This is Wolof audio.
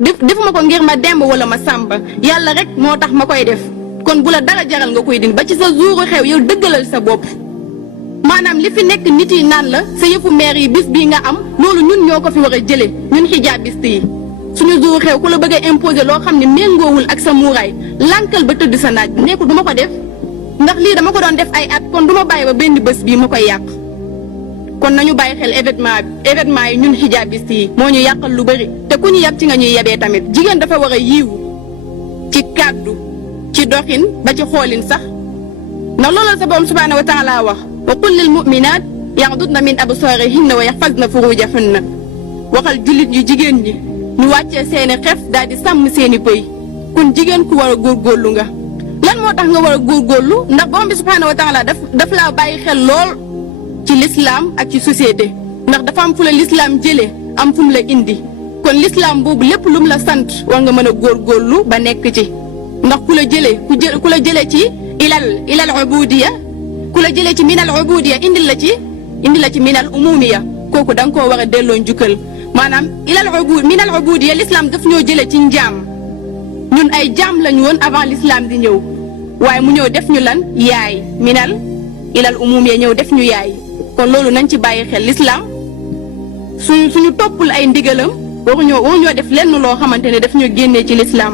defuma ko ngir ma demb wala ma sàmba yàlla rek moo tax ma koy def kon bu la dara jaral nga koy din ba ci sa jouru xew yow dëggalal sa bopp maanaam li fi nekk nit yi naan la sa yëfu meer yi bis bii nga am loolu ñun ñoo ko fi war a jële ñun xijaabiste yi suñu jouru xew ku la bëgg a imposer loo xam ne méngoowul ak sa muuraay lànkal ba tëdd sa naaj nekku duma ko def ndax lii dama ko doon def ay at kon duma bàyyi ba benn bés bii ma koy yàq kon nañu bàyyi xel événement yi ñun xijaabiste yi moo ñu yàqal lu bëri te ku ñu yab ci nga ñuy yabee tamit jigéen dafa war a yiiwu ci kàddu ci doxin ba ci xoolin sax ndax loolu sa borom subhaanahu wa taala wax wa qul lil mu'minaat yaxdudna min absaarihinna wa yaxfazna furujahunna waxal jullit yu jigéen ñi ñu wàccee seeni xef daal di sàmm seeni pëy kon jigéen ku war a góorgóorlu nga lan moo tax nga war a góorgóorlu ndax borom bi subhaanahu wa taala daf laa bàyyi xel lool ci l'islam ak ci société ndax dafa am fu la l'islam jëlee am fu mu la indi kon l'islam boobu lépp lu mu la sant war nga mën a góorgóorlu ba nekk ci ndax ku la jëlee ci ilal ubudiya ku la jëlee ci minal ubudiya indi la ci minal umumiya kooku da nga koo war a delloo njukkal maanaam minal ubudiya l'islam daf ñoo jëlee ci njaam ñun ay jaam lañu woon avant l'islam di ñëw waaye mu ñëw def ñu lan yaay ilal umumiya ñëw def ñu yaay kon loolu nañ ci bàyyi xel l'islam suñu toppul ay ndigalam waruñoo def lenn loo xamante ne daf ñu génnee ci l'islam